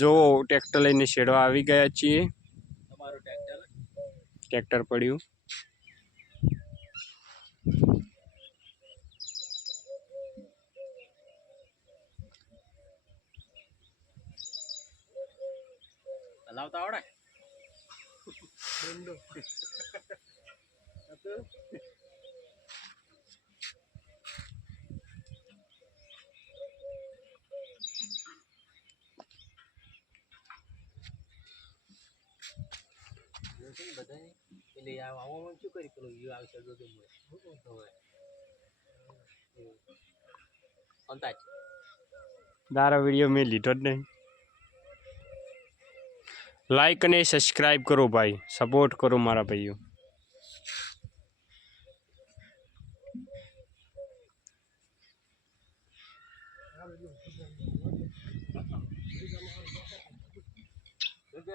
જો ટ્રેક્ટર લઈને શેડવા આવી ગયા છીએ. તમારું ટ્રેક્ટર પડ્યું. ચલાવતા આવડે? બધા એટલે આવામાં શું કરી પેલું યુ આવશે દોડું મળે અંદાજ તારો વિડીયો મેં લીધો જ નહીં. લાઈક અને સબસ્ક્રાઈબ કરો ભાઈ, સપોર્ટ કરો મારા ભાઈઓ.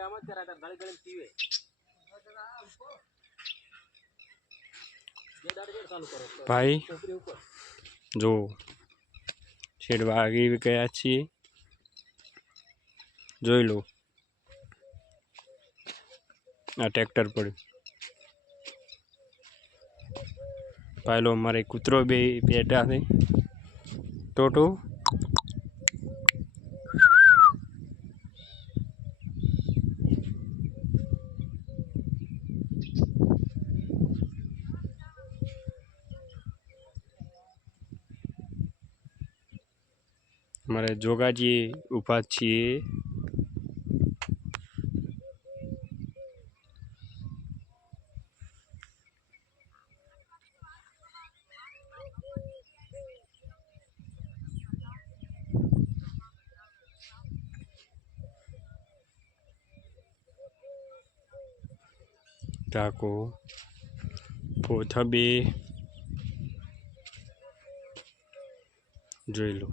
આમ જ કરાતા ગાળી ગાળી પીવે ભાઈ જો શેડવા આવી ગયા છીએ. જોઈ લો આ ટ્રેક્ટર પડ્યું. પાયલો અમારે કૂતરો બે બેઠા છે. ટોટો અમારે જોગાજી ઊભા છીએ. ટાકો પોથા બે જોઈ લો.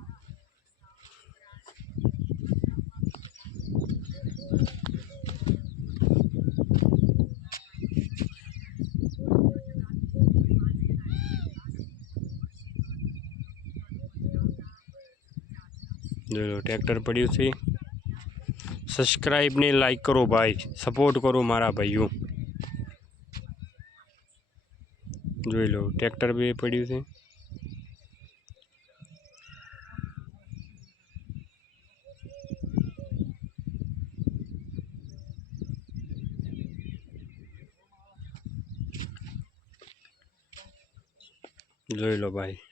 જોઈ લો ટ્રેક્ટર પડ્યું છે. સબસ્ક્રાઈબ ને લાઈક કરો ભાઈ, સપોર્ટ કરો મારા ભાઈઓ. જોઈ લો ટ્રેક્ટર બે પડ્યું છે. જોઈ લો ભાઈ.